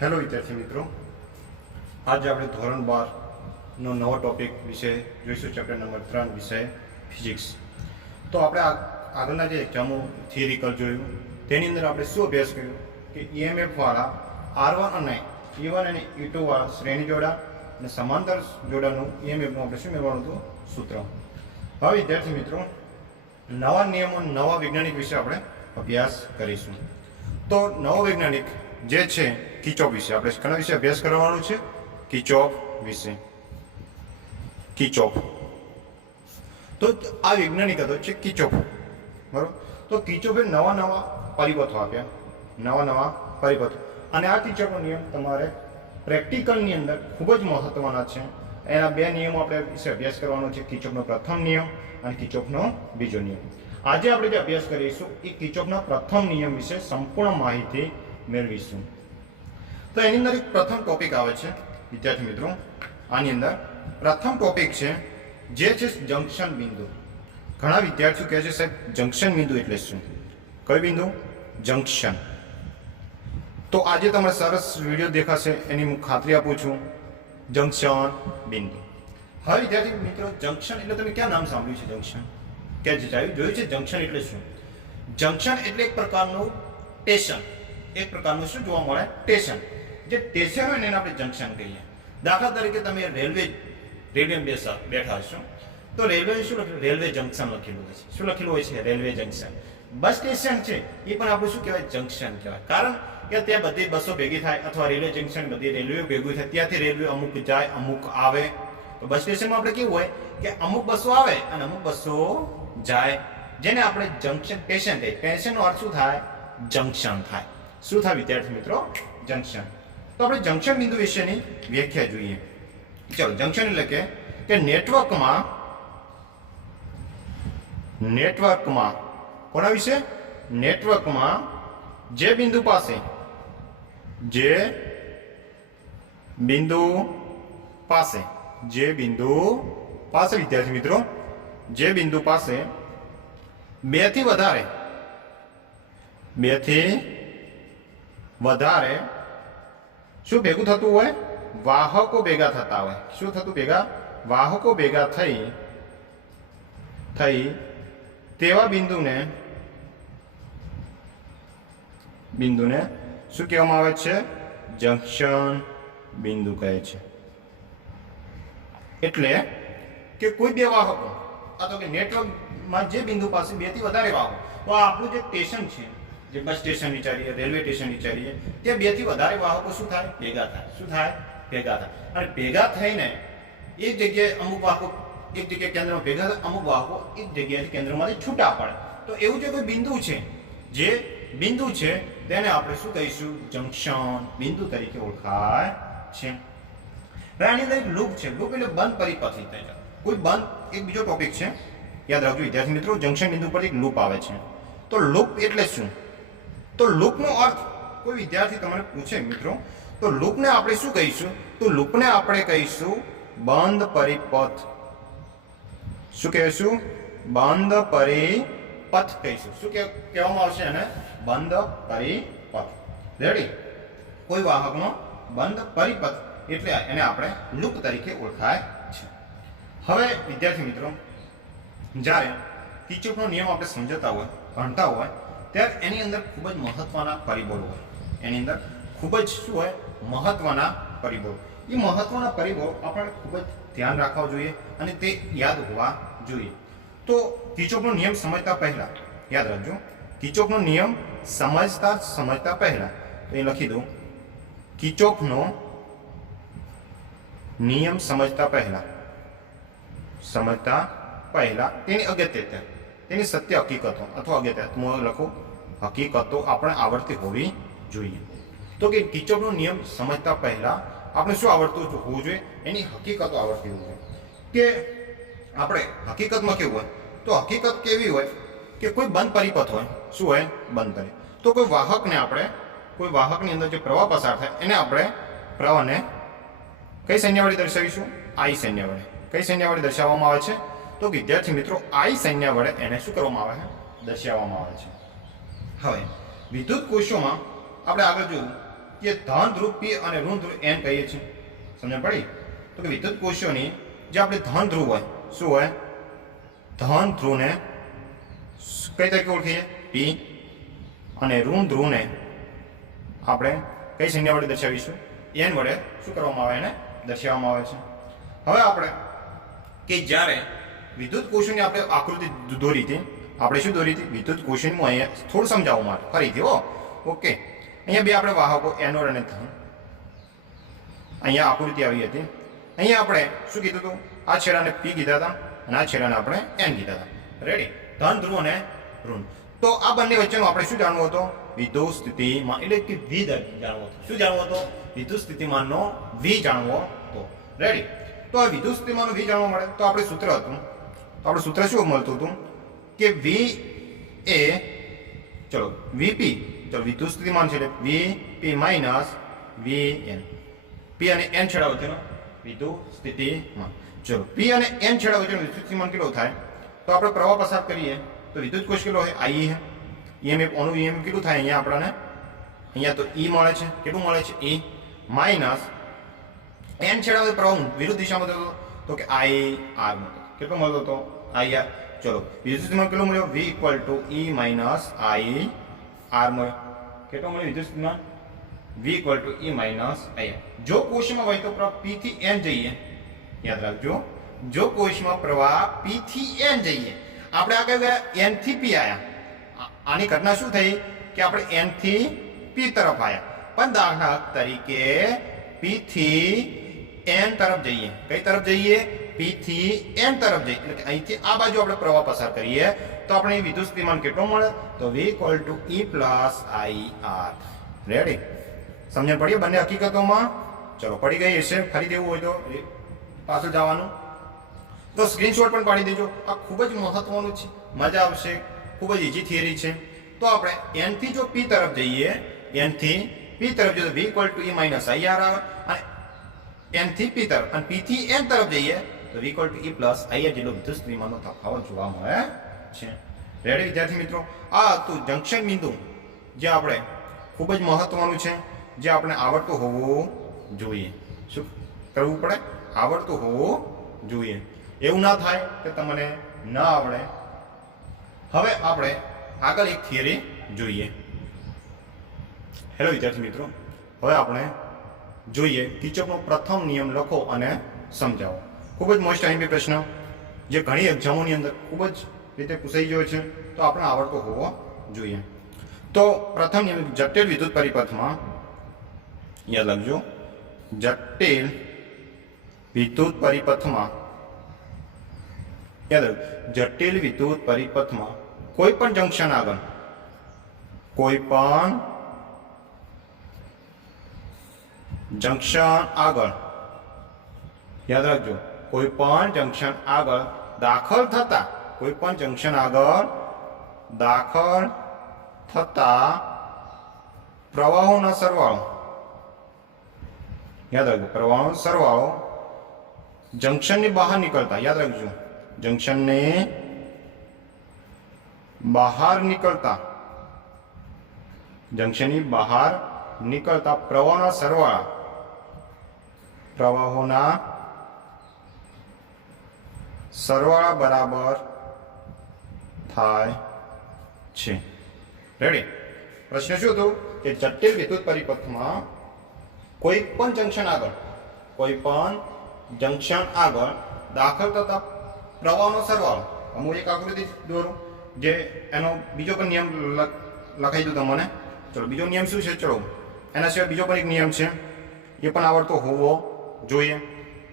Hello વિદ્યાર્થી મિત્રો, આજે આપણે ધોરણ 12નો નવો ટોપિક વિશે જોઈશું. ચેપ્ટર નંબર 3 વિષય ફિઝિક્સ. તો આપણે આગળના જે એક્ઝામો થિયરિકલ જોયું તેની અંદર આપણે શું અભ્યાસ કર્યો કે ઈએમએફ વાળા R1 અને E1 અને E2 વાળા શ્રેણી જોડા અને સમાંતર જોડાનું ઈએમએફનું આપણે શું મેળવવાનું હતું? સૂત્ર. હવે વિદ્યાર્થી મિત્રો, નવા નિયમો, નવા વૈજ્ઞાનિક વિશે આપણે અભ્યાસ કરીશું. તો નવો વૈજ્ઞાનિક જે છે કિર્ચોફ વિશે આપણે કના વિશે અભ્યાસ કરવાનો છે? કિર્ચોફ વિશે. કિર્ચોફ તો આ વૈજ્ઞાનિક હતો છે કિર્ચોફ, બરોબર. તો કિર્ચોફે નવા પરિપથો આપ્યા, નવા પરિપથો. અને આ કિર્ચોફનો નિયમ તમારે પ્રેક્ટિકલની અંદર ખૂબ જ મહત્વના છે. એના બે નિયમો આપણે વિશે અભ્યાસ કરવાનો છે, કિર્ચોફનો પ્રથમ નિયમ અને કિર્ચોફનો બીજો નિયમ. આજે આપણે જે અભ્યાસ કરીશું એ કિર્ચોફના પ્રથમ નિયમ વિશે સંપૂર્ણ માહિતી મેળવીશું. તો એની અંદર એક પ્રથમ ટોપિક આવે છે વિદ્યાર્થી મિત્રો. આની અંદર પ્રથમ ટોપિક છે જે છે જંકશન બિંદુ. ઘણા વિદ્યાર્થીઓ કહે છે સાહેબ જંકશન બિંદુ એટલે શું? કયું બિંદુ? જંકશન. તો આજે તમારે સરસ વિડીયો દેખાશે, એની હું ખાતરી આપું છું. જંકશન બિંદુ. હવે વિદ્યાર્થી મિત્રો, જંકશન એટલે તમે ક્યાં નામ સાંભળ્યું છે? જંકશન ક્યાં જોયું છે? જંકશન એટલે શું? જંકશન એટલે એક પ્રકારનું સ્ટેશન, એક પ્રકારનું શું જોવા મળે? સ્ટેશન. જે સ્ટેશન હોય ને એને આપણે જંકશન કહીએ. દાખલા તરીકે તમે રેલવે બેઠા હશો તો રેલવે શું લખેલું? રેલવે જંકશન લખેલું હોય છે. શું લખેલું હોય છે? Railway junction. બસ સ્ટેશન છે એ પણ આપણે શું કહેવાય? જંકશન કહેવાય. કારણ કે ત્યાં બધી બસો ભેગી થાય, અથવા રેલવે જંકશન બધી રેલવે ભેગું થાય, ત્યાંથી રેલવે અમુક જાય અમુક આવે. તો બસ સ્ટેશનમાં આપણે કેવું હોય કે અમુક બસો આવે અને અમુક બસો જાય, જેને આપણે જંકશન સ્ટેશન કહીએ. સ્ટેશનનો અર્થ શું થાય? જંકશન થાય. શું થાય વિદ્યાર્થી મિત્રો? જંકશન. તો આપણે જંકશન બિંદુ વિશેની વ્યાખ્યા જોઈએ. ચલો, જંકશન એટલે કે નેટવર્કમાં કોના વિશે? નેટવર્કમાં જે બિંદુ પાસે વિદ્યાર્થી મિત્રો, જે બિંદુ પાસે બે થી વધારે શું ભેગું થતું હોય? વાહકો ભેગા થતા હોય. શું થતું? વાહકો ભેગા થઈ તેવા બિંદુને શું કહેવામાં આવે છે? જંકશન બિંદુ કહે છે. એટલે કે કોઈ બે વાહકો, અથવા કે નેટવર્કમાં જે બિંદુ પાસે બે થી વધારે વાહકો, તો આપણું જે સ્ટેશન છે, જે બસ સ્ટેશન વિચારીએ, રેલવે સ્ટેશન વિચારીએ, ત્યાં બે થી વધારે વાહકો શું થાય? ભેગા થાય. શું થાય? ભેગા થાય. અને ભેગા થઈને એક જગ્યાએ અમુક વાહકો એક જગ્યાએ કેન્દ્રમાં ભેગા થાય, અમુક વાહકો એક જગ્યાએથી કેન્દ્રમાંથી છૂટા પડે. તો એવું જે કોઈ બિંદુ છે, જે બિંદુ છે તેને આપણે શું કહીશું? જંકશન બિંદુ તરીકે ઓળખાય છે. આની અંદર એક લૂપ છે. લૂપ એટલે બંધ પરિપથ. કોઈ બંધ, એક બીજો ટોપિક છે, યાદ રાખજો વિદ્યાર્થી મિત્રો. જંકશન બિંદુ પર એક લૂપ આવે છે. તો લૂપ એટલે શું? તો લૂપનો અર્થ કોઈ વિદ્યાર્થી તમને પૂછે મિત્રો, તો લૂપને આપણે શું કહીશું? તો લૂપને આપણે કહીશું બંધ પરિપથ. શું કહીશું? બંધ પરિપથ કહીશું. શું કહેવામાં આવશે એને? બંધ પરિપથ. રેડી? કોઈ વાહકનો બંધ પરિપથ એટલે એને આપણે લૂપ તરીકે ઓળખાય છે. હવે વિદ્યાર્થી મિત્રો, જ્યારે કિર્ચોફનો નિયમ આપણે સમજતા હોય, ભણતા હોય, ત્યારે એની અંદર ખૂબ જ મહત્વના પરિબળો હોય. એની અંદર ખૂબ જ શું હોય? મહત્વના પરિબળો. એ મહત્વના પરિબળો આપણે ખૂબ જ ધ્યાન રાખવા જોઈએ અને તે યાદ હોવા જોઈએ. તો કિર્ચોફનો નિયમ સમજતા પહેલા યાદ રાખજો, કિર્ચોફનો નિયમ સમજતા પહેલા તો એ લખી દઉં, કિર્ચોફનો નિયમ સમજતા પહેલા તેની અગત્યતા, તેની સત્ય હકીકતો અથવા અગત્યતા, હું લખું હકીકતો આપણે આવડતી હોવી જોઈએ. તો કે કિર્ચોફનો નિયમ સમજતા પહેલા આપણે શું આવડતું હોવું જોઈએ? એની હકીકતો આવડતી હોવી જોઈએ. કે આપણે હકીકતમાં કેવું હોય? તો હકીકત કેવી હોય કે કોઈ બંધ પરિપથ હોય. શું હોય? બંધ પરિપથ. તો કોઈ વાહકની અંદર જે પ્રવાહ પસાર થાય એને આપણે પ્રવાહને કઈ સંજ્ઞા વડે દર્શાવીશું? આઈ સંજ્ઞા વડે. કઈ સંજ્ઞા વડે દર્શાવવામાં આવે છે? તો વિદ્યાર્થી મિત્રો, આઈ સંજ્ઞા વડે એને શું કરવામાં આવે છે? દર્શાવવામાં આવે છે. હવે વિદ્યુત કોષોમાં આપણે આગળ જોયું કે ધન ધ્રુવ P અને ઋણ ધ્રુવ N કહીએ છીએ. સમજણ પડી? તો કે વિદ્યુત કોષોની જે આપણે ધન ધ્રુવ હોય શું હોય? ધન ધ્રુવને કઈ તરીકે ઓળખીએ? P અને ઋણ ધ્રુવને આપણે કઈ સંજ્ઞા વડે દર્શાવીશું? N વડે શું કરવામાં આવે? એને દર્શાવવામાં આવે છે. હવે આપણે કે જ્યારે વિદ્યુત કોષોની આપણે આકૃતિ દોરી હતી, આપણે શું દોરી હતી? વિદ્યુત કોષોની હું અહીંયા થોડું સમજાવવા માટે ફરીથી ઓકે. અહીંયા બે આપણે વાહકો એનોડ અને ધન, અહીંયા આકૃતિ આવી હતી. અહીંયા આપણે શું કીધું હતું? આ છેડાને P કીધા હતા અને આ છેડાને આપણે N કીધા હતા. રેડી? ધન ધ્રુવ અને ઋણ. તો આ બંને વચ્ચેનું આપણે શું જાણવું હતું? વિદ્યુત સ્થિતિમાન એટલે કે V જાણવો હતો. શું જાણવો હતો? વિદ્યુત સ્થિતિમાનનો V જાણવો હતો. રેડી? તો આ વિદ્યુત સ્થિતિમાનનો V જાણવા મળે તો આપણે સૂત્ર હતું. તો આપણે સૂત્ર શું મળતું હતું કે V એ ચલો Vp, ચલો વિદ્યુત સ્થિતિમાન છે એટલે Vp માઇનસ Vn. P અને N છેડા વચ્ચેનો વિદ્યુત સ્થિતિમાન. ચલો P અને N છેડા વચ્ચેનો વિદ્યુત સ્થિતિમાન કેટલો થાય? તો આપણે પ્રવાહ પસાર કરીએ તો વિદ્યુત કોષ કેટલો હોય? I છે. EMF ઓનું EMF કેટલું થાય? અહીંયા આપણને અહીંયા તો E મળે છે. કેટલું મળે છે? E માઇનસ N છેડા પ્રવાહ વિરુદ્ધ દિશામાં થતો તો કે IR મળતો. કેટલો મળતો હતો? IR. ચલો વિદ્યુત સ્થિતિમાન કેટલો મળ્યો? V equal to E minus IR મળ્યો. કેટલો મળ્યો વિદ્યુત સ્થિતિમાન? V equal to E minus IR. જો કોષમાં હોય તો પ્રવાહ P થી N જઈએ, યાદ રાખજો. જો કોષમાં પ્રવાહ P થી N જઈએ, આપણે આગળ ગયા N થી P આયા. આની ઘટના શું થઈ કે આપણે N થી P તરફ આયા. પણ દાખલા તરીકે P થી N તરફ જઈએ. કઈ તરફ જઈએ? P થી N તરફ જઈએ. એટલે કે અહીંથી આ બાજુ આપણે પ્રવાહ પસાર કરીએ તો આપણે વિદ્યુત સ્થિતિમાન કેટલો મળે? તો V equal to E plus IR. Ready? સમજણ પડી બંને હકીકતોમાં? ચલો પડી ગઈ હશે. ફરી દેવું હોય તો પાછળ જવાનું તો સ્ક્રીનશોટ પણ પાડી દેજો. આ ખૂબ જ મહત્વનું છે, મજા આવશે, ખૂબ જ ઇઝી થિયરી છે. તો આપણે N થી જો P તરફ જઈએ, N થી P તરફ જઈએ તો V equal to E minus IR આવે. અને N થી P તરફ અને P થી N તરફ જઈએ તો V equal to E plus IR જેટલો વિદ્યુત સ્થિતિમાનનો તફાવત જોવા મળે છે. રેડી વિદ્યાર્થી મિત્રો? આ હતું જંકશન બિંદુ, જે આપણે ખૂબ જ મહત્વનું છે, જે આપણે આવડતું હોવું જોઈએ. શું કરવું પડે? આવડતું હોવું જોઈએ. એવું ના થાય કે તમને ન આવડે. હવે આપણે આગળ એક થિયરી જોઈએ. હેલો વિદ્યાર્થી મિત્રો, હવે આપણે જોઈએ કિર્ચોફનો પ્રથમ નિયમ લખો અને સમજાવો. ખૂબ જ મોસ્ટ આઈએમપી પ્રશ્ન, જે ઘણી એક્ઝામોની અંદર ખૂબ જ રીતે પૂછાઈ ગયો છે, તો આપણે આવડતો હોવો જોઈએ. તો પ્રથમ નિયમ, જટિલ વિદ્યુત પરિપથમાં, યાદ રાખજો, જટિલ વિદ્યુત પરિપથમાં, યાદ રાખજો, જટિલ વિદ્યુત પરિપથમાં કોઈ પણ જંકશન આગળ, કોઈ પણ જંકશન આગળ, યાદ રાખજો, કોઈ પણ જંકશન આગળ દાખલ થતા, કોઈ પણ જંકશન આગળ દાખલ થતા પ્રવાહોના સરવાળો, યાદ રાખજો, પ્રવાહોનો સરવાળો જંકશનની બહાર નીકળતા, યાદ રાખજો, જંકશનની બહાર નીકળતા, જંકશનની બહાર નીકળતા પ્રવાહોના સરવાળા, પ્રવાહોના સરવાળા બરાબર થાય છે. રેડી? પ્રશ્ન શું હતો કે જટિલ વિદ્યુત પરિપથમાં કોઈ પણ જંકશન આગળ, કોઈ પણ જંકશન આગળ દાખલ થતા પ્રવાહનો સરવાળો, હું એક આકૃતિ દોરું જે એનો બીજો પણ નિયમ લખાઈ દઉં તમને. ચલો બીજો નિયમ શું છે? ચલો એના સિવાય બીજો પણ એક નિયમ છે, એ પણ આવડતો હોવો જોઈએ.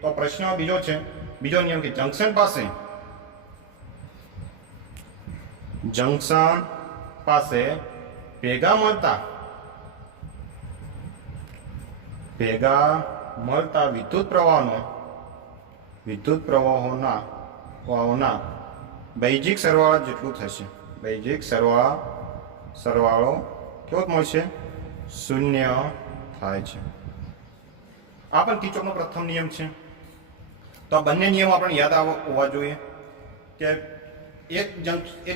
તો પ્રશ્ન બીજો છે, બીજો નિયમ કે જંકશન પાસે, જંકશન પાસે ભેગા મળતા વિદ્યુત પ્રવાહોના બૈજિક સરવાળા જેટલું થશે. બૈજિક સરવાળો કેવો મળશે? શૂન્ય થાય છે. આ પણ કિર્ચોફનો પ્રથમ નિયમ છે. તો આ બંને નિયમો આપણને યાદ હોવા જોઈએ કે એક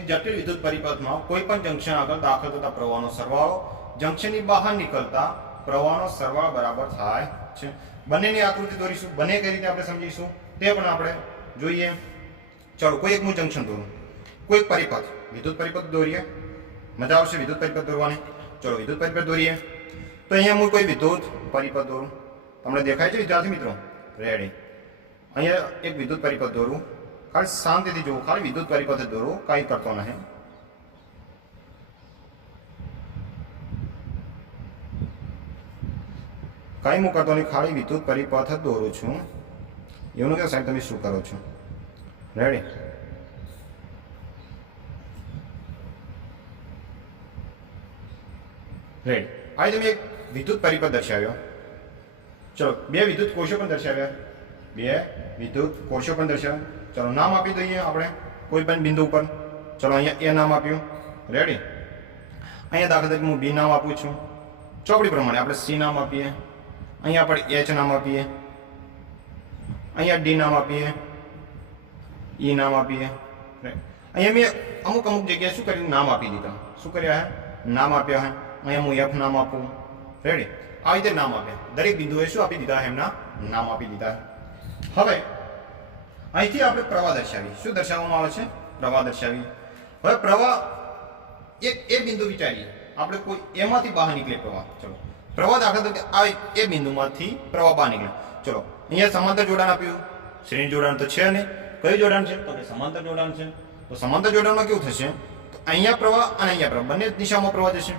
જટિલ વિદ્યુત પરિપથમાં કોઈ પણ જંકશન આગળ દાખલ થતા પ્રવાહનો સરવાળો, જંકશનની બહાર નીકળતા પ્રવાહનો સરવાળો બરાબર થાય છે. બંનેની આકૃતિ દોરીશું, બંને કઈ રીતે આપણે સમજીશું તે પણ આપણે જોઈએ. ચલો કોઈ એક હું જંકશન દોરું, કોઈ એક પરિપથ, વિદ્યુત પરિપથ દોરીએ. મજા આવશે વિદ્યુત પરિપથ દોરવાની. ચલો વિદ્યુત પરિપથ દોરીએ. તો અહીંયા હું કોઈ વિદ્યુત પરિપથ દોરું. તમને દેખાય છે વિદ્યાર્થી મિત્રો? રેડી. અહીંયા એક વિદ્યુત પરિપથ દોરું. ખાલી શાંતિથી જોવું, ખાલી વિદ્યુત પરિપથ જ દોરું, કાંઈ કરતો નહીં. કાંઈ હું કરતો નહીં, ખાલી વિદ્યુત પરિપથ જ દોરું છું. એવું કે સાહેબ તમે શું કરો છો? રેડી. રેડી. આ તમે એક વિદ્યુત પરિપથ દર્શાવ્યો. ચલો બે વિદ્યુત કોષો પણ દર્શાવ્યા, બે વિદ્યુત કોષો પણ દર્શાવ્યા. ચલો નામ આપી દઈએ આપણે કોઈ પણ બિંદુ ઉપર. ચલો અહીંયા એ નામ આપ્યું. રેડી. અહીંયા દાખલા તરીકે હું બી નામ આપું છું. ચોપડી પ્રમાણે આપણે સી નામ આપીએ, અહીંયા આપણે એચ નામ આપીએ, અહીંયા ડી નામ આપીએ, ઈ નામ આપીએ. અહીંયા મેં અમુક અમુક જગ્યાએ શું કર્યું, નામ આપી દીધા. શું કર્યા હે? નામ આપ્યા હે. અહીંયા હું એફ નામ આપું. રેડી. આવી રીતે નામ આપ્યા. દરેક બિંદુએ શું આપી દીધા? એમના નામ આપી દીધા. હવે અહીંથી આપણે પ્રવાહ દર્શાવી. શું દર્શાવવામાં આવે છે? પ્રવાહ દર્શાવી. હવે પ્રવાહ એક બિંદુ વિચારીએ આપણે, કોઈ એમાંથી બહાર નીકળે પ્રવાહ. ચલો પ્રવાહ દાખલા તરીકે આ એ બિંદુમાંથી પ્રવાહ બહાર નીકળે. ચલો અહીંયા સમાંતર જોડાણ આપ્યું. શ્રેણી જોડાણ તો છે નહીં. કયું જોડાણ છે? તો કે સમાંતર જોડાણ છે. તો સમાંતર જોડાણમાં કેવું થશે? તો અહીંયા પ્રવાહ અને અહીંયા પ્રવાહ બંને દિશામાં પ્રવાહ જશે.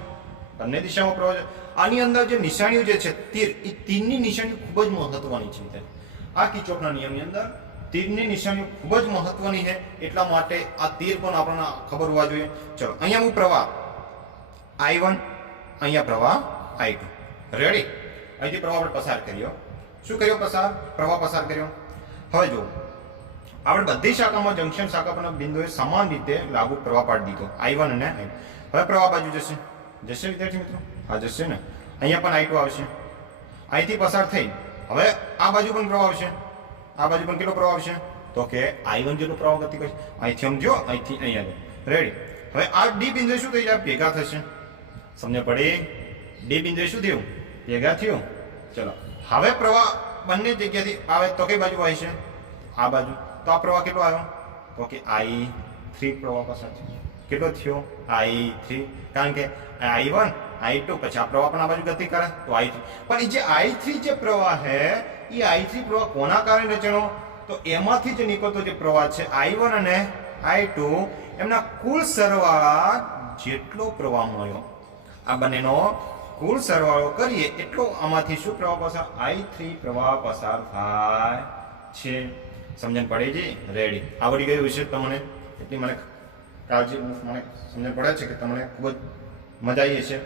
બંને દિશામાં પ્રવાહ. આની અંદર જે નિશાનીઓ જે છે તીર, એ તીરની નિશાનીઓ ખૂબ જ મહત્વની છે. આ કિર્ચોફના નિયમની અંદર તીરની નિશાનીઓ ખૂબ જ મહત્વની છે. એટલા માટે આ તીર પણ આપણને ખબર હોવા જોઈએ. ચલો અહીંયા હું પ્રવાહ I1, અહીંયા પ્રવાહ I2. રેડી. અહીંથી પ્રવાહ આપણે પસાર કર્યો. શું કર્યો? પસાર. પ્રવાહ પસાર કર્યો. હવે જો આપણે બધી શાખામાં જંકશન શાખા પરના બિંદુએ સમાન રીતે લાગુ પ્રવાહ પાડી દીધો, I1 અને I2. હવે પ્રવાહ બાજુ જશે. જશે વિદ્યાર્થી મિત્રો? હા જશે ને. અહીંયા પણ I2 આવશે. અહીંથી પસાર થઈ હવે આ બાજુ પણ પ્રવાહ આવશે. આ બાજુ પણ કેટલો પ્રવાહ આવશે? તો કે I1 જેટલો પ્રવાહ ગતિ કરશે. અહીંથી સમજો, અહીંથી અહીંયા. રેડી. હવે આ ડી બિંદુએ શું થઈ જાય? ભેગા થશે. સમજ પડી? ડી બિંદુએ શું થયું? ભેગા થયું. ચલો હવે પ્રવાહ બંને જગ્યાથી આવે તો કઈ બાજુ આવે છે? આ બાજુ. તો આ પ્રવાહ કેટલો આવ્યો? તો કે I3 પ્રવાહ પસાર છે. કેટલો થયો? I3. કારણ કે I1 I2 પછી આ પ્રવાહ પણ આ બાજુ ગતિ કરે તો I3. પણ એ જે I3 જે પ્રવાહ છે એ I3 પ્રવાહ કોના કારણે રચાણો? તો એમાંથી જે નીકળતો જે પ્રવાહ છે I1 અને I2 એમના કુલ સરવાળા જેટલો પ્રવાહ મળ્યો. આ બંનેનો કુલ સરવાળો કરીએ એટલો આમાંથી શું પ્રવાહ પસાર? I3 પ્રવાહ પસાર થાય છે. સમજણ પડે છે? રેડી. આવડી ગયું છે તમને? એટલી મને કાળજી, મને સમજણ પડે છે કે તમને ખૂબ જ મજા આવી છે.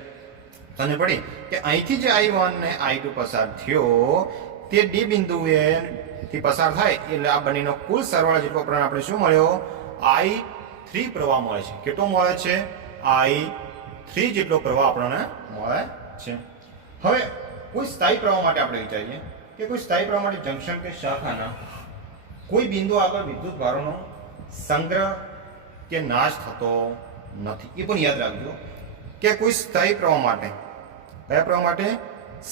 સમજણ પડી કે અહીંથી જે I1 ને I2 પસાર થયો તે ડી બિંદુએ થી પસાર થાય એટલે આ બંનેનો કુલ સરવાળો જેટલો પ્રમાણ આપણે શું મળ્યો? I3 પ્રવાહ મળે છે. કેટલો મળે છે? I3 જેટલો પ્રવાહ આપણને મળે છે. હવે કોઈ સ્થાયી પ્રવાહ માટે આપણે વિચારીએ કે કોઈ સ્થાયી પ્રવાહ માટે જંકશન કે શાખાના કોઈ બિંદુ આગળ વિદ્યુત ભારોનો સંગ્રહ કે નાશ થતો નથી. એ પણ યાદ રાખજો કે કોઈ સ્થાયી પ્રવાહ માટે, કયા પ્રવાહ માટે?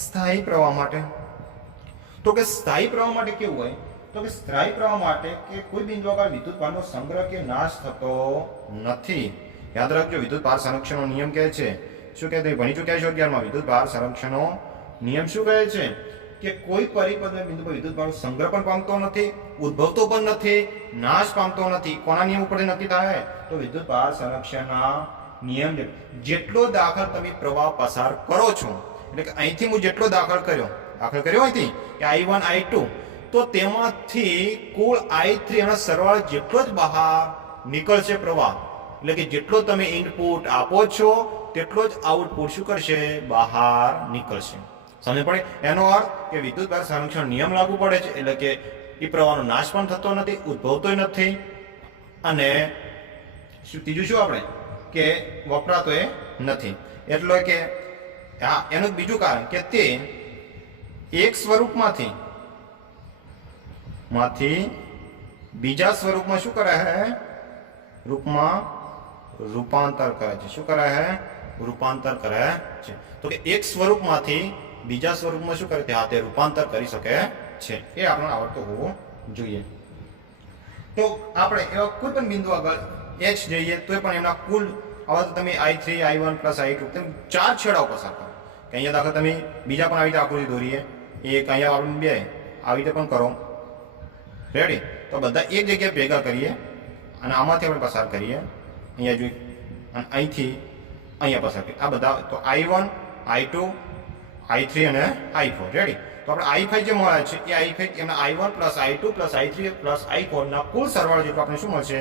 સ્થાયી પ્રવાહ માટે. તો કે સ્થાયી પ્રવાહ માટે કેવું હોય? તો કે સ્થાયી પ્રવાહ માટે કે કોઈ બિંદુ આગળ વિદ્યુત ભારનો સંગ્રહ કે નાશ થતો નથી. યાદ રાખજો વિદ્યુત ભાર સંરક્ષણનો નિયમ કહે છે. શું કહે છે? ભણી ચૂક્યા છો 11માં. વિદ્યુત ભાર સંરક્ષણનો નિયમ શું કહે છે? કે કોઈ પરિપથ બિંદુ પર વિદ્યુત ભારનો સંગ્રહ પણ પામતો નથી, ઉદ્ભવતો પણ નથી, નાશ પામતો નથી. કોના નિયમ ઉપર નક્કી થાય? તો વિદ્યુત ભાર સંરક્ષણના નિયમ. જેટલો દાખલ તમે પ્રવાહ પસાર કરો છો, એટલે કે અહીંથી હું જેટલો દાખલ કર્યો અહીંથી કે I1 I2, તો તેમાંથી કુલ I3 એનો સરવાળો જેટલો જ બહાર નીકળશે પ્રવાહ. એટલે કે જેટલો તમે ઇનપુટ આપો છો તેટલો જ આઉટપુટ શું કરશે? બહાર નીકળશે. સમજ પડે? એનો અર્થ કે વિદ્યુત ભાર સંરક્ષણ નિયમ લાગુ પડે છે. એટલે કે એ પ્રવાહનો નાશ પણ થતો નથી, ઉદ્ભવતો નથી, અને ત્રીજું શું આપણે કે વપરાતો એ નથી. એટલે કે હા, એનું બીજું કારણ કે તે એક સ્વરૂપમાંથી બીજા સ્વરૂપમાં શું કરે છે? રૂપમાં રૂપાંતર કરે છે. શું કરે છે? રૂપાંતર કરે છે. તો કે એક સ્વરૂપમાંથી બીજા સ્વરૂપમાં શું કરે તે રૂપાંતર કરી શકે છે, એ આપણને આવડતું હોવું જોઈએ. તો આપણે એવા કોઈ પણ બિંદુ આગળ h જઈએ તો પણ એમના કુલ આવા તો તમે i3 i1 પ્લસ i2 તેમ 4 છેડાઓ પસાર કરો. કે અહીંયા દાખલા તમે બીજા પણ આવી રીતે આકૃતિ દોરીએ, એક અહીંયા આપણે 2 આવી રીતે પણ કરો. રેડી? તો બધા એક જગ્યાએ ભેગા કરીએ અને આમાંથી આપણે પસાર કરીએ. અહીંયા જોઈ અને અહીંથી અહીંયા પસાર કરીએ. આ બધા તો i1 i2 i3 અને i4. રેડી? તો આપણે i5 જે મળે છે એ i5 એમના i1 plus i2 plus i3 plus i4 ના કુલ સરવાળો જેટલો આપણે શું મળશે?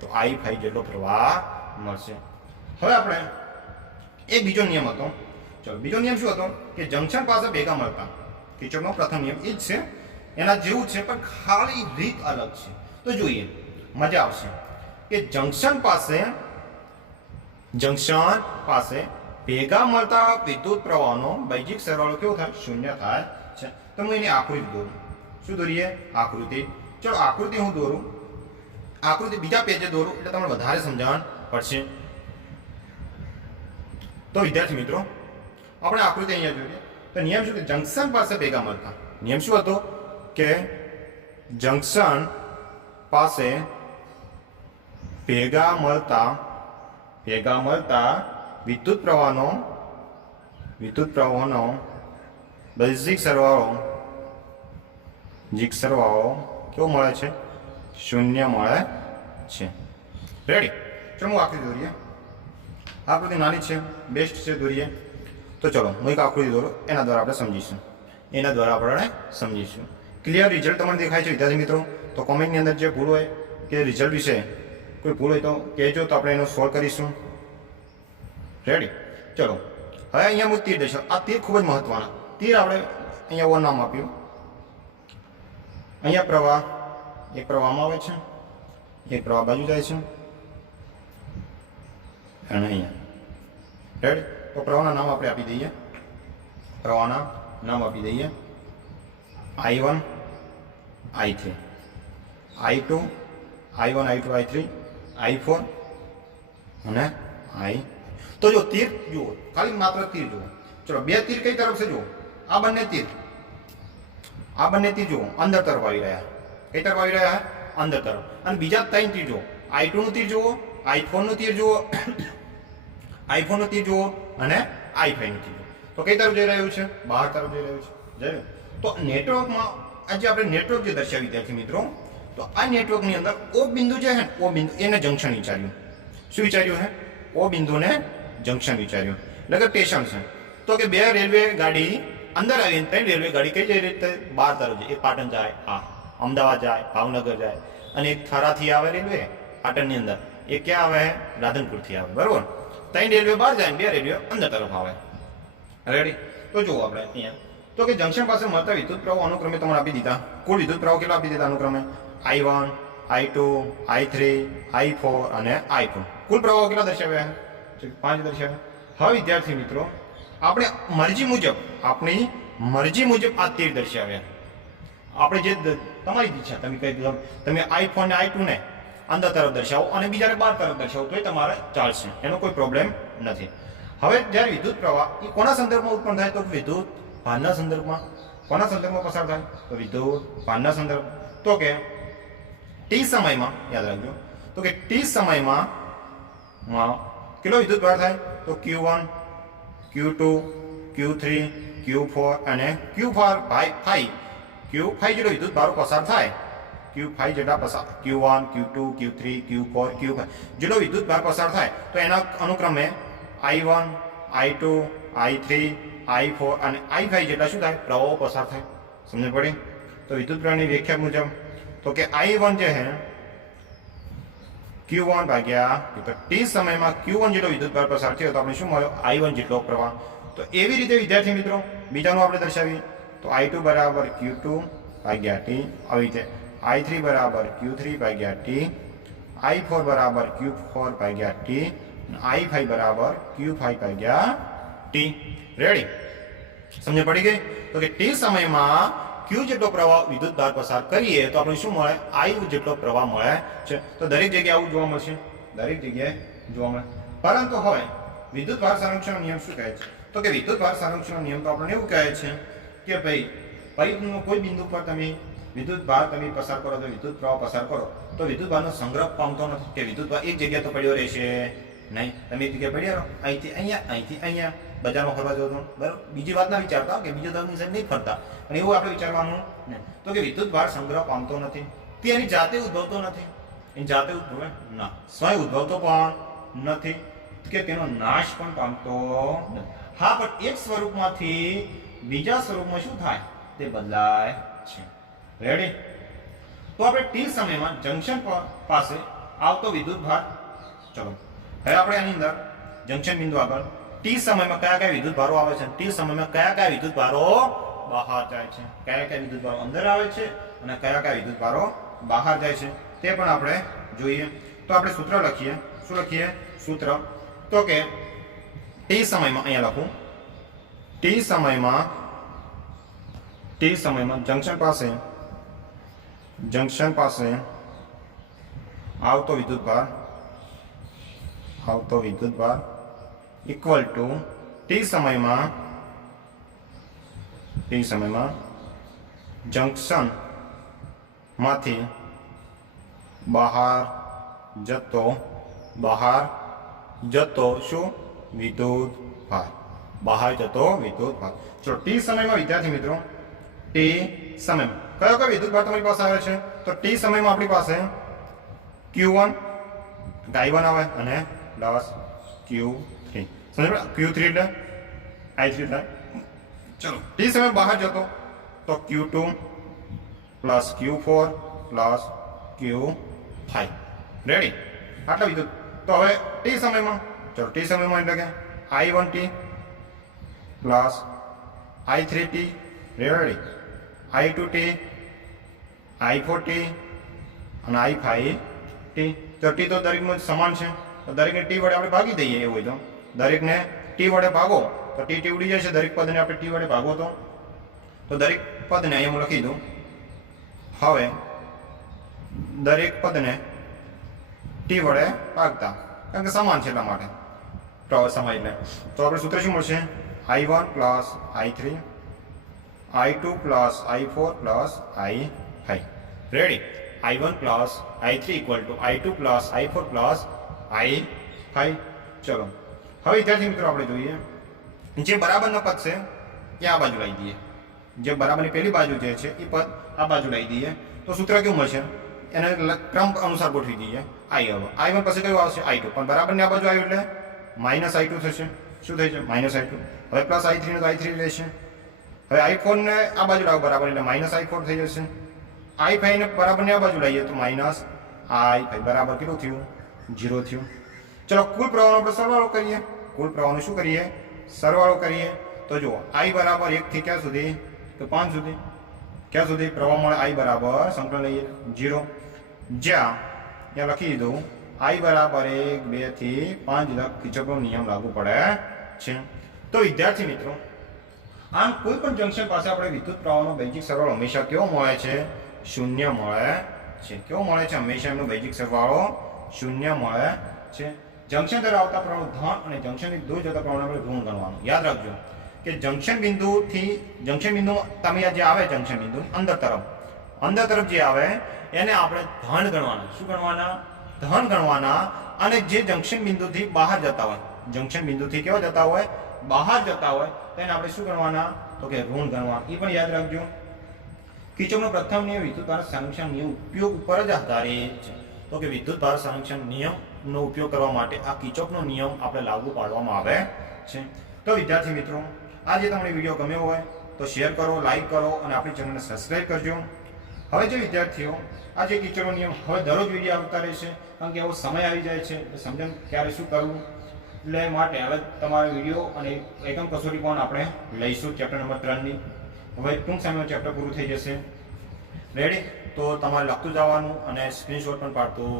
તો i5 જેટલો પ્રવાહ મળશે. હવે આપણે એક બીજો નિયમ હતો. ચલો, બીજો નિયમ શું હતો? કે જંકશન પાસે ભેગા મળતા. કિર્ચોફનો પ્રથમ નિયમ એ જ છે, એના જેવું છે પણ ખાલી રીત અલગ છે. તો જોઈએ, મજા આવશે. કે જંકશન પાસે ભેગા મળતા વિદ્યુત પ્રવાહનો બૈજિક સરવાળો કેવો થાય? શૂન્ય થાય છે. તો હું એની આકૃતિ દોરું. શું દોરીએ? આકૃતિ. ચલો, આકૃતિ હું દોરું. આકૃતિ બીજા પેજે દોરું એટલે તમને વધારે સમજણ પડશે. તો વિદ્યાર્થી મિત્રો, આપણે આકૃતિ અહીંયા જોઈએ. તો નિયમ શું? કે જંકશન પાસે ભેગા મળતા. નિયમ શું હતો? કે જંકશન પાસે ભેગા મળતા વિદ્યુત પ્રવાહનો બૈજિક સરવાળો કેવો મળે છે? શૂન્ય મળે છે. રેડી? ચલો, હું આકૃતિ દોરીએ. આકૃતિ નાની છે, બેસ્ટ છે, દોરીએ. તો ચલો, હું એક આકૃતિ દોરું, એના દ્વારા આપણે સમજીશું. ક્લિયર રિઝલ્ટ તમને દેખાય છે વિદ્યાર્થી મિત્રો? તો કોમેન્ટની અંદર જે ભૂલ હોય કે રિઝલ્ટ વિશે કોઈ ભૂલ હોય તો કહેજો, તો આપણે એનો સોલ્વ કરીશું. રેડી? ચલો, હવે અહીંયા હું તીર દઈશું. આ તીર ખૂબ જ મહત્વના તીર. આપણે અહીંયા નામ આપ્યું. અહીંયા પ્રવાહ, એક પ્રવાહમાં આવે છે, એક પ્રવાહ બાજુ જાય છે, અને અહીંયા. રેડી? તો પ્રવાહના નામ આપણે આપી દઈએ. i1 i3 i2 i1 i2 i3 i4 અને i. તો જો તીર જુઓ, ખાલી માત્ર તીર જુઓ. ચલો, બે તીર કઈ તરફ છે? જુઓ, આ બંને તીર જુઓ અંદર તરફ આવી રહ્યા. કઈ તરફ આવી રહ્યા? અંદર તરફ. અને બીજા 3 તીર જુઓ. i2 નું તીર જુઓ, i4 નું તીર જુઓ, i4 નું તીર જુઓ અને i5 નું તીર જુઓ. તો કઈ તરફ જઈ રહ્યું છે? બહાર તરફ જઈ રહ્યું છે. જોયું? તો નેટવર્કમાં આજે આપણે નેટવર્ક જે દર્શાવી વિદ્યાર્થી મિત્રો, તો આ નેટવર્કની અંદર ઓ બિંદુ જે છે, ઓ બિંદુ એને જંકશન વિચાર્યું. શું વિચાર્યું છે? ઓ બિંદુને જંકશન વિચાર્યું, એટલે કે સ્ટેશન છે. તો કે બે રેલવે ગાડી અંદર આવીને 3 રેલવે ગાડી કઈ જઈ રીતે બહાર તરફ જાય. એક પાટણ જાય, અમદાવાદ જાય, ભાવનગર જાય, અને એક થરાથી આવે રેલવે પાટણની અંદર, એક ક્યાં આવે? રાધનપુરથી આવે. બરોબર? 3 રેલવે બહાર જાય, 2 રેલવે અંદર તરફ આવે. રેડી? તો જુઓ આપણે અહીંયા. તો કે જંકશન પાસે મળતા વિદ્યુત પ્રવાહ અનુક્રમે તમને આપી દીધા. કુલ વિદ્યુત પ્રવાહ કેટલા આપી દીધા અનુક્રમે? i1 i2 i3 i4 અને i2. કુલ પ્રવાહ કેટલા દર્શાવ્યા? 5 દર્શાવ્યા. હવે વિદ્યાર્થી મિત્રો, આપણે આપણી મરજી મુજબ આ તીર દર્શાવ્યા. આપણે જે તમારી ઈચ્છા, તમે i4 ને i2 ને અંદર તરફ દર્શાવો અને બીજાને બહાર તરફ દર્શાવો તો તમારે ચાલશે, એનો કોઈ પ્રોબ્લેમ નથી. હવે જ્યારે વિદ્યુત પ્રવાહ એ કોના સંદર્ભમાં ઉત્પન્ન થાય? તો વિદ્યુત ભારના સંદર્ભમાં. કોના સંદર્ભમાં પસાર થાય? તો વિદ્યુત ભારના સંદર્ભ. તો કે t સમયમાં, યાદ રાખજો, તો કે t સમયમાં કેટલો વિદ્યુત ભાર થાય? તો Q1 Q2 Q3 Q4 અને Q5 જેટલો વિદ્યુત ભારો પસાર થાય. Q5 જેટલા પસાર, Q1 Q2 Q3 Q4 Q5 જેટલો વિદ્યુત ભાર પસાર થાય, તો એના અનુક્રમે i1 i2 i3 i4 અને i5 જેટલા શું થાય? પ્રવાહો પસાર થાય. સમજ પડી? તો વિદ્યુત પ્રવાહની વ્યાખ્યા મુજબ તો કે i1 જે છે Q1 ભાગ્યા t સમયમાં Q1 જેટલો વિદ્યુત ભાર પસાર થયો તો આપણે શું મળ્યો? i1 જેટલો પ્રવાહ. તો એવી રીતે વિદ્યાર્થી મિત્રો બીજાનું આપણે દર્શાવીએ તો i2 બરાબર Q2 ભાગ્યા t, આવી રીતે i3 બરાબર Q3 ભાગ્યા t, i4 બરાબર Q4 ભાગ્યા t, i5 બરાબર Q5 ભાગ્યા t. રેડી? સમજ પડી ગઈ? તો કે t સમયમાં Q જેટલો પ્રવાહ વિદ્યુત ભાર પસાર કરીએ તો આપણે શું મળે? I જેટલો પ્રવાહ મળે છે. તો દરેક જગ્યાએ આવું જોવા મળશે, પરંતુ હવે વિદ્યુત ભાર સંરક્ષણ નિયમ શું કહે છે? તો કે વિદ્યુતભાર સંરક્ષણનો નિયમ તો આપણને એવું કહે છે કે ભાઈ પરિઘનો કોઈ બિંદુ પર તમે વિદ્યુતભાર તમે પસાર કરો તો વિદ્યુત પ્રવાહ પસાર કરો તો વિદ્યુતભારનો સંગ્રહ પામતો નથી કે વિદ્યુતભાર એક જગ્યાએ તો પડ્યો રહેશે નહીં. તમે એક જગ્યાએ પડ્યા રહો, અહીંથી અહીંયા બજારમાં ફરવા જતો બરાબર, બીજી વાત ના વિચારતા કે બીજો ધર્મની સાઈડ નહીં ફરતા, અને એવું આપણે વિચારવાનું નહીં. તો કે વિદ્યુતભાર સંગ્રહ પામતો નથી, તે એની જાતે ઉદ્ભવતો નથી, એની જાતે ઉદ્ભવે ના, સ્વયં ઉદ્ભવતો પણ નથી કે તેનો નાશ પણ પામતો નથી. હા, પણ એક સ્વરૂપમાંથી બીજા સ્વરૂપમાં શું થાય તે બદલાય છે. રેડી? તો આપણે ટી સમયમાં જંકશન પાસે આવતો વિદ્યુતભાર, ચલો હવે આપણે આની અંદર જંકશન બિંદુ આગળ ટી સમયમાં કયા કયા વિદ્યુતભારો આવે છે, ટી સમયમાં કયા કયા વિદ્યુતભારો બહાર જાય છે, કયા કયા વિદ્યુતભારો અંદર આવે છે અને કયા કયા વિદ્યુતભારો બહાર જાય છે તે પણ આપણે જોઈએ. તો આપણે સૂત્ર લખીએ. શું લખીએ? સૂત્ર. તો કે ટી સમયમાં, અહીંયા લખું, ટી સમયમાં જંકશન પાસે આવતો વિદ્યુતભાર ઇક્વલ ટુ ટી સમયમાં જંકશન માંથી બહાર જતો શું? વિદ્યુતભાર. બહાર જતો વિદ્યુતભાર. ચલો ટી સમયમાં વિદ્યાર્થી મિત્રો, ટી સમયમાં કયો કયો વિદ્યુતભાર તમારી પાસે આવે છે? તો ટી સમયમાં આપણી પાસે Q1 I1 આવે અને પ્લસ Q3. સમજ? Q3 એટલે I3 થાય. ચલો ટી સમય બહાર જતો તો Q2 plus Q4 plus Q5. Ready? આટલા વિદ્યુત. તો હવે ટી સમયમાં, ચલો ટી સમયમાં એટલે કે I1T plus I3T. Ready? I2T, I4T અને I5T. તો ટી તો દરેકનો સમાન છે, તો દરેકને ટી વડે આપણે ભાગી દઈએ. એવું હોય તો દરેકને ટી વડે ભાગો તો ટી ઉડી જશે. દરેક પદને આપણે ટી વડે ભાગો તો દરેક પદને અહીંયા હું લખી દઉં. હવે દરેક પદને ટી વડે ભાગતા, કારણ કે સમાન છે એટલા માટે સમય. એટલે તો આપણે સૂત્ર શું મળશે? I1 plus I3, I2 plus I4 plus I5. Ready? I1 plus I3 equal to I2 plus I4 plus I5. ચલો હવે વિદ્યાર્થી મિત્રો આપણે જોઈએ જે બરાબરના પદ છે એ આ બાજુ લાવી દઈએ. જે બરાબરની પહેલી બાજુ જે છે એ પદ આ બાજુ લાવી દઈએ. તો સૂત્ર કેવું મળશે? એને ક્રમ અનુસાર ગોઠવી દઈએ. I1 પછી કયું આવશે? I2. પણ બરાબરની આ બાજુ આવ્યું એટલે માઇનસ I2 થશે. શું થઈ છે? Minus I2. હવે પ્લસ I3 ને તો I3 રહેશે. હવે I4 ને આ બાજુ લાવો બરાબર એટલે માઇનસ I4 થઈ જશે. I5 ને બરાબર ને આ બાજુ લઈએ તો માઇનસ I5 બરાબર કેટલું થયું? 0 થયું. ચલો કુલ પ્રવાહનો આપણે સરવાળો કરીએ. કુલ પ્રવાહનો શું કરીએ? સરવાળો કરીએ. તો જુઓ I બરાબર 1 થી ક્યાં સુધી? તો 5 સુધી. ક્યાં સુધી પ્રવાહ મળે? I બરાબર સંકલન લઈએ 0. જ્યાં ત્યાં લખી દીધું I બરાબર 1, 2 થી 5 કિર્ચોફનો નિયમ લાગુ પડે છે. તો વિદ્યાર્થી મિત્રો આમ કોઈ પણ જંકશન પાસે આપણે વિદ્યુત પ્રવાહનો બૈજિક સરવાળો હંમેશા કેવો મળે છે? 0 મળે છે. કેવો મળે છે? હંમેશા એમનો બૈજિક સરવાળો 0 મળે છે. જંકશન તરફ આવતા પ્રવાહનું ધન અને જંકશનથી દૂર જતા પ્રવાહનું આપણે ઋણ ગણવાનું. યાદ રાખજો કે જંકશન બિંદુ તમે જે આવે જંકશન બિંદુ અંદર તરફ જે આવે એને આપણે ધન ગણવાના. શું ગણવાના? ધન ગણવાના. અને જે જંકશન બિંદુથી બહાર જતા હોય, જંકશન બિંદુથી કેવા જતા હોય? બહાર જતા હોય તેને આપણે શું ગણવાના? તો કે ઋણ ગણવા. એ પણ યાદ રાખજો. કિર્ચોફનો પ્રથમ નિયમ વિદ્યુતભાર સંરક્ષણ નિયમ ઉપયોગ ઉપર જ આધારિત છે. તો કે વિદ્યુતભાર સંરક્ષણ નિયમનો ઉપયોગ કરવા માટે આ કિર્ચોફનો નિયમ આપણે લાગુ પાડવામાં આવે છે. તો વિદ્યાર્થી મિત્રો આ જે તમને વિડીયો ગમ્યો હોય તો શેર કરો, લાઈક કરો અને આપણી ચેનલને સબસ્ક્રાઈબ કરજો. હવે જે વિદ્યાર્થીઓ આ જે કિર્ચોફનો નિયમ હવે દરરોજ વિડીયો આવતા રહેશે, કારણ કે એવો સમય આવી જાય છે સમજણ ક્યારે શું કરવું. એટલે માટે હવે તમારો વિડીયો અને એકમ કસોટી પણ આપણે લઈશું ચેપ્ટર નંબર 3ની. હવે ટૂંક સમયમાં ચેપ્ટર પૂરું થઈ જશે. રેડી? તો તમારે લખતું જવાનું અને સ્ક્રીનશોટ પણ પાડતું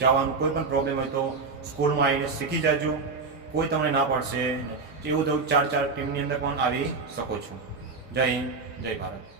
જવાનું. કોઈ પણ પ્રોબ્લેમ હોય તો સ્કૂલમાં આવીને શીખી જાજો. કોઈ તમને ના પડશે એવું તો 4 ટીમની અંદર પણ આવી શકો છો. જય હિન્દ, જય ભારત.